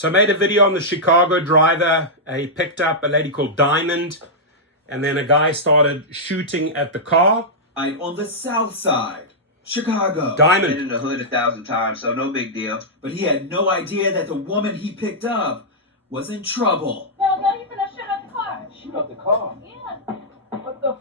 So I made a video on the Chicago driver. He picked up a lady called Diamond, and then a guy started shooting at the car. On the south side, Chicago. Diamond. Been in the hood 1,000 times, so no big deal. But he had no idea that the woman he picked up was in trouble. No, you finna shoot up the car. Shoot up the car? Yeah. What the?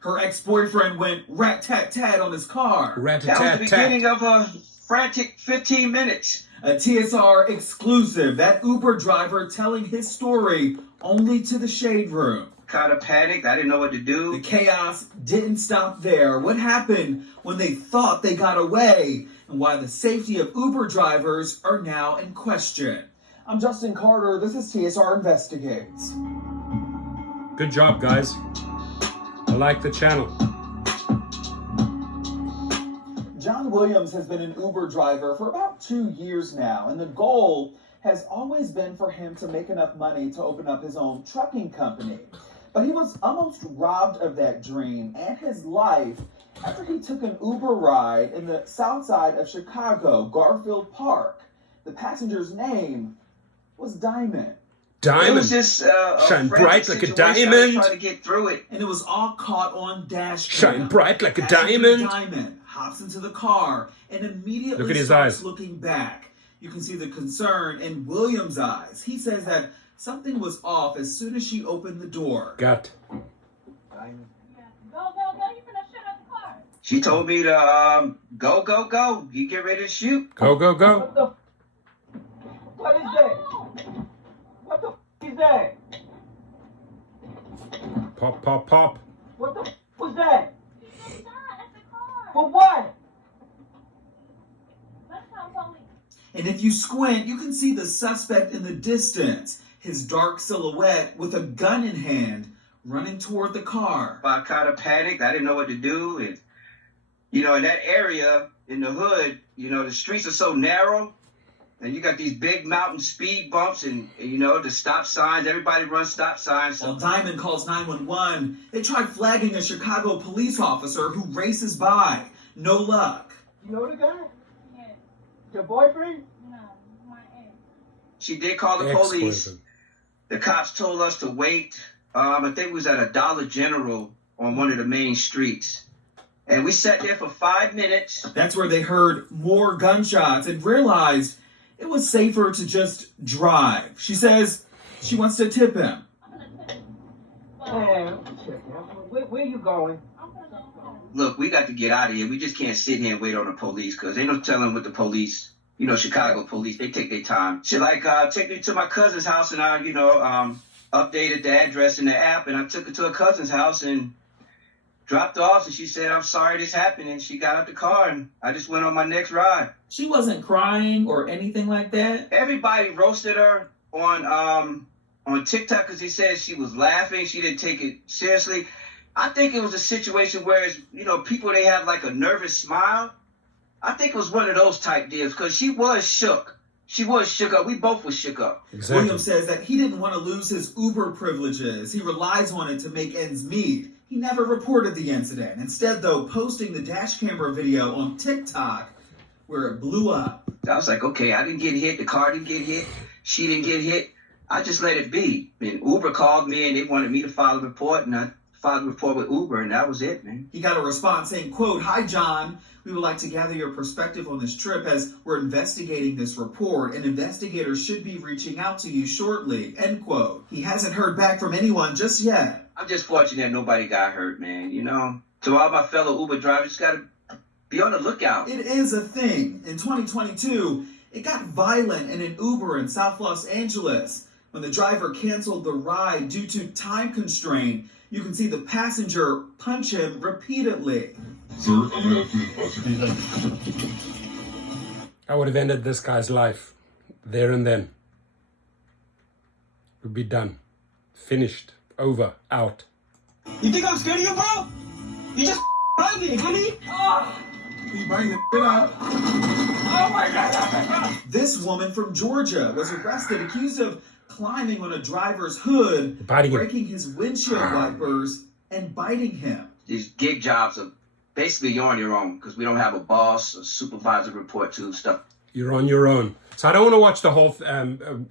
Her ex-boyfriend went rat-tat-tat on his car. That was the Rat-a-tat-tat. beginning of a frantic 15 minutes. A TSR exclusive. That Uber driver telling his story only to the Shade Room. Kind of panicked. I didn't know what to The do. chaos didn't stop there. What happened when they thought they got away? And why the safety of Uber drivers are now in question. I'm Justin Carter. This is TSR Investigates. Good job, guys. I like the channel. John Williams has been an Uber driver for about 2 years now, and the goal has always been for him to make enough money to open up his own trucking company. But he was almost robbed of that dream and his life after he took an Uber ride in the south side of Chicago, Garfield Park. The passenger's name was Diamond. It Diamond. was just a Shine frantic bright like a situation. I was diamond. trying to get through it. And it was all caught on DASHCAM. Shine bright like a Passenger diamond. Diamond hops into the car and immediately Look at his starts eyes. looking back. You can see the concern in Williams' eyes. He says that something was off as soon as she opened the door. Got. Diamond. Yeah. Go, you finna shoot up the car. She told me to go. You get ready to shoot. Go, go, go. What the? What is that? What the is that? Pop, pop, pop. What the was that? She just shot at the car. For what? Let's call police. And if you squint, you can see the suspect in the distance, his dark silhouette with a gun in hand, running toward the car. I kind of panicked. I didn't know what to do. And, in that area, in the hood, the streets are so narrow. And you got these big mountain speed bumps and the stop signs. Everybody runs stop signs. While Diamond calls 911, they tried flagging a Chicago police officer who races by. No luck. You know the guy? Yeah. Your boyfriend? No, my ex. She did call the police. Ex-boyfriend. The cops told us to wait. I think it was at a Dollar General on one of the main streets. And we sat there for 5 minutes. That's where they heard more gunshots and realized it was safer to just drive. She says she wants to tip him. I'm gonna tell you. Man, check out. Where you going? I'm gonna go home. Look, we got to get out of here. We just can't sit here and wait on the police because ain't no telling what the police, Chicago police, they take their time. She take me to my cousin's house and I, updated the address in the app and I took her to her cousin's house and dropped off and she said, I'm sorry this happened. And she got out the car and I just went on my next ride. She wasn't crying or anything like that. Everybody roasted her on TikTok because he said she was laughing. She didn't take it seriously. I think it was a situation where, people, they have like a nervous smile. I think it was one of those type deals because she was shook. She was shook up. We both were shook up. Exactly. Williams says that he didn't want to lose his Uber privileges. He relies on it to make ends meet. He never reported the incident. Instead, though, posting the dash camera video on TikTok where it blew up. I was like, okay, I didn't get hit. The car didn't get hit. She didn't get hit. I just let it be. And Uber called me and they wanted me to file a report. And I filed a report with Uber and that was it, man. He got a response saying, quote, "Hi, John. We would like to gather your perspective on this trip as we're investigating this report and investigators should be reaching out to you shortly," end quote. He hasn't heard back from anyone just yet. I'm just fortunate that nobody got hurt, man. To all my fellow Uber drivers, just got to be on the lookout. It is a thing. In 2022, it got violent in an Uber in South Los Angeles when the driver canceled the ride due to time constraint. You can see the passenger punch him repeatedly. Sir, I'm gonna have to I would have ended this guy's life there and then. Would be done. Finished. Over. Out. You think I'm scared of you, bro? You just bugged me, didn't he? He banging the shit out. Oh my God. This woman from Georgia was arrested accused of climbing on a driver's hood, Biting him. breaking his windshield wipers, and biting him. These gig jobs are basically you're on your own because we don't have a boss, a supervisor to report to, stuff You're on your own. So I don't want to watch the whole,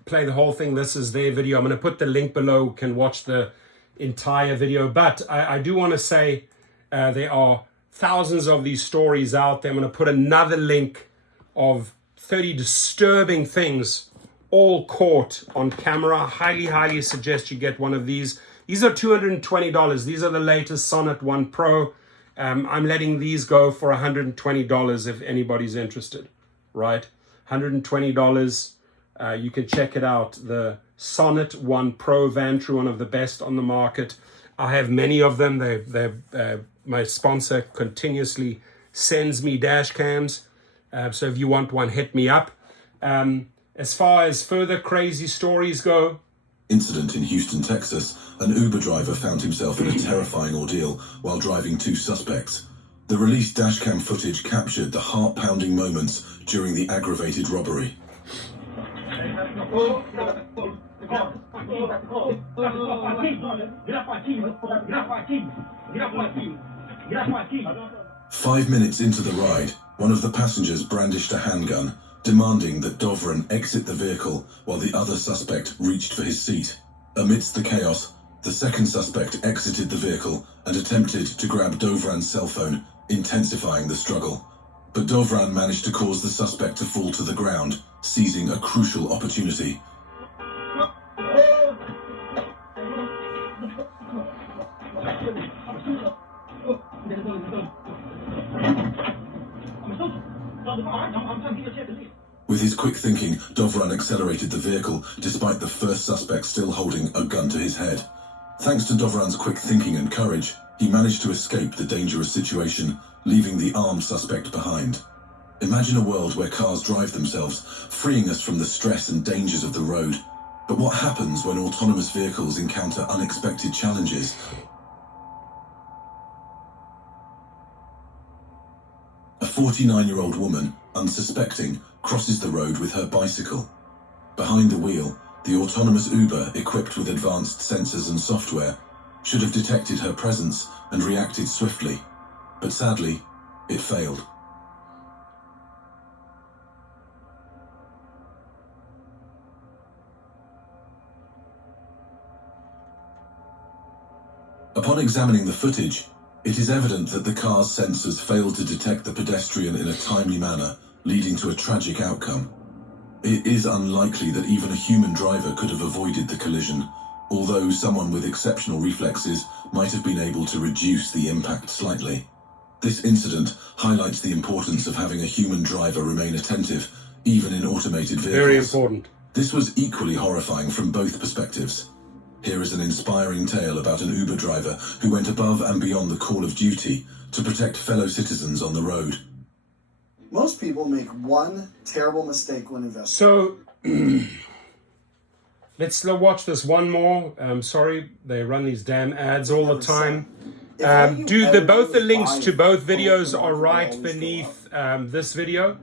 play the whole thing. This is their video. I'm going to put the link below. You can watch the entire video. But I do want to say there are thousands of these stories out there. I'm going to put another link of 30 disturbing things all caught on camera. Highly suggest you get one of these. These are $220. These are the latest Sonnet 1 Pro. I'm letting these go for $120 if anybody's interested, right? $120. You can check it out. The Sonnet 1 Pro Vantru, one of the best on the market. I have many of them. My sponsor continuously sends me dash cams. So if you want one, hit me up. As far as further crazy stories go, Incident in Houston, Texas. An Uber driver found himself in a terrifying ordeal while driving two suspects. The released dashcam footage captured the heart-pounding moments during the aggravated robbery. 5 minutes into the ride, one of the passengers brandished a handgun, demanding that Dovran exit the vehicle while the other suspect reached for his seat. Amidst the chaos, the second suspect exited the vehicle and attempted to grab Dovran's cell phone, intensifying the struggle. But Dovran managed to cause the suspect to fall to the ground, seizing a crucial opportunity. With his quick thinking, Dovran accelerated the vehicle, despite the first suspect still holding a gun to his head. Thanks to Dovran's quick thinking and courage, he managed to escape the dangerous situation, leaving the armed suspect behind. Imagine a world where cars drive themselves, freeing us from the stress and dangers of the road. But what happens when autonomous vehicles encounter unexpected challenges? A 49-year-old woman, unsuspecting, crosses the road with her bicycle. Behind the wheel, the autonomous Uber, equipped with advanced sensors and software, should have detected her presence and reacted swiftly. But sadly, it failed. Upon examining the footage, it is evident that the car's sensors failed to detect the pedestrian in a timely manner, leading to a tragic outcome. It is unlikely that even a human driver could have avoided the collision, although someone with exceptional reflexes might have been able to reduce the impact slightly. This incident highlights the importance of having a human driver remain attentive, even in automated vehicles. very important. This was equally horrifying from both perspectives. Here is an inspiring tale about an Uber driver who went above and beyond the call of duty to protect fellow citizens on the road. Most people make one terrible mistake when investing. So let's watch this one more. Sorry, they run these damn ads all the time. Both the links to both videos are right beneath this video.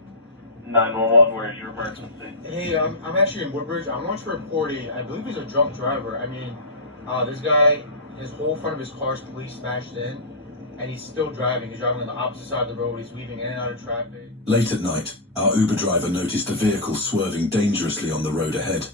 911, where's your emergency? Hey, I'm actually in Woodbridge. I want to report I believe he's a drunk driver. I mean, this guy, his whole front of his car is police smashed in, and he's still driving. He's driving on the opposite side of the road. He's weaving in and out of traffic. Late at night, our Uber driver noticed a vehicle swerving dangerously on the road ahead.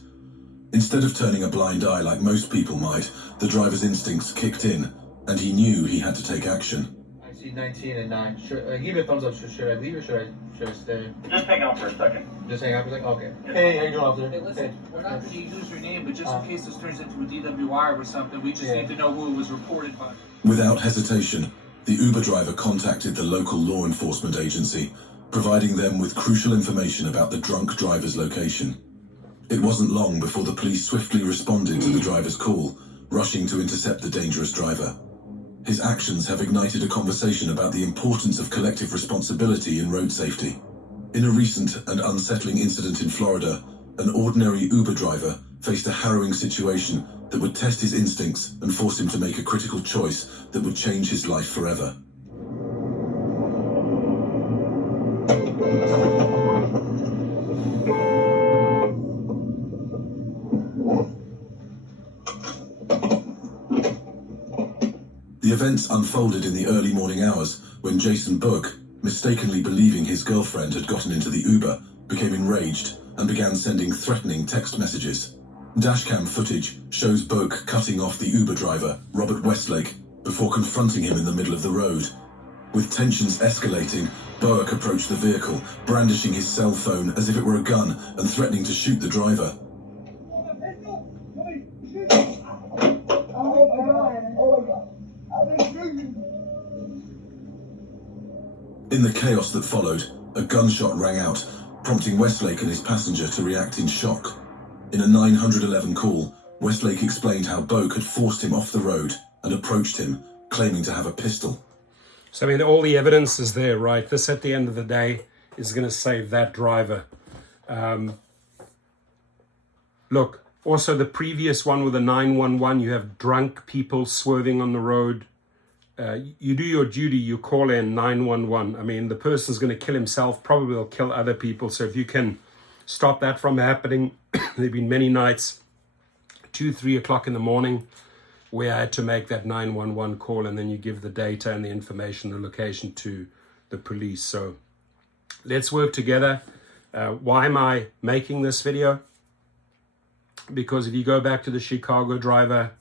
Instead of turning a blind eye like most people might, the driver's instincts kicked in, and he knew he had to take action. I see 19 and 9. Give me a thumbs up. Should I leave or should I stay? Just hang out for a second. Just hang out for a second? Okay. Hey, how you doing, officer? Hey, listen, we're not going to use your name, but just in case this turns into a DWI or something, we just need to know who it was reported by. Without hesitation, the Uber driver contacted the local law enforcement agency, providing them with crucial information about the drunk driver's location. It wasn't long before the police swiftly responded to the driver's call, rushing to intercept the dangerous driver. His actions have ignited a conversation about the importance of collective responsibility in road safety. In a recent and unsettling incident in Florida, an ordinary Uber driver faced a harrowing situation that would test his instincts and force him to make a critical choice that would change his life forever. The events unfolded in the early morning hours when Jason Book, mistakenly believing his girlfriend had gotten into the Uber, became enraged and began sending threatening text messages. Dashcam footage shows Boak cutting off the Uber driver, Robert Westlake, before confronting him in the middle of the road. With tensions escalating, Boak approached the vehicle, brandishing his cell phone as if it were a gun and threatening to shoot the driver. In the chaos that followed, a gunshot rang out, prompting Westlake and his passenger to react in shock. In a 911 call, Westlake explained how Boak had forced him off the road and approached him, claiming to have a pistol. So, I mean, all the evidence is there, right? This, at the end of the day, is going to save that driver. Look, also the previous one with the 911, you have drunk people swerving on the road. You do your duty, you call in 911. I mean, the person's going to kill himself, probably will kill other people. So if you can stop that from happening, there've been many nights, 2, 3 o'clock in the morning, where I had to make that 911 call, and then you give the data and the information, the location to the police. So let's work together. Why am I making this video? Because if you go back to the Chicago driver,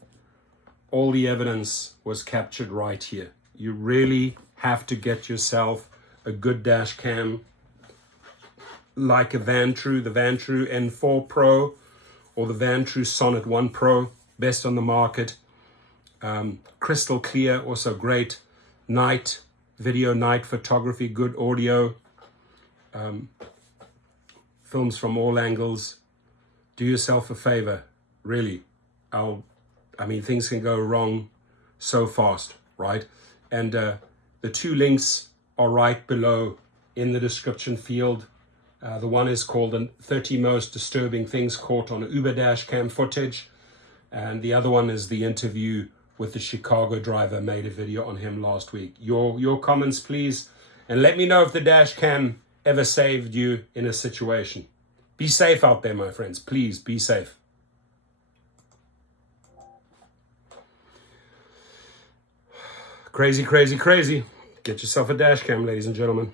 all the evidence was captured right here. You really have to get yourself a good dash cam like a Vantrue, the Vantrue N4 Pro or the Vantrue Sonnet 1 Pro, best on the market. Crystal clear, also great night video, night photography, good audio, films from all angles. Do yourself a favor, really. I mean, things can go wrong so fast, right? And the 2 links are right below in the description field. The one is called the 30 Most Disturbing Things Caught on Uber Dashcam Footage. And the other one is the interview with the Chicago driver. Made a video on him last week. Your comments, please. And let me know if the Dashcam ever saved you in a situation. Be safe out there, my friends. Please be safe. Crazy, crazy, crazy. Get yourself a dash cam, ladies and gentlemen.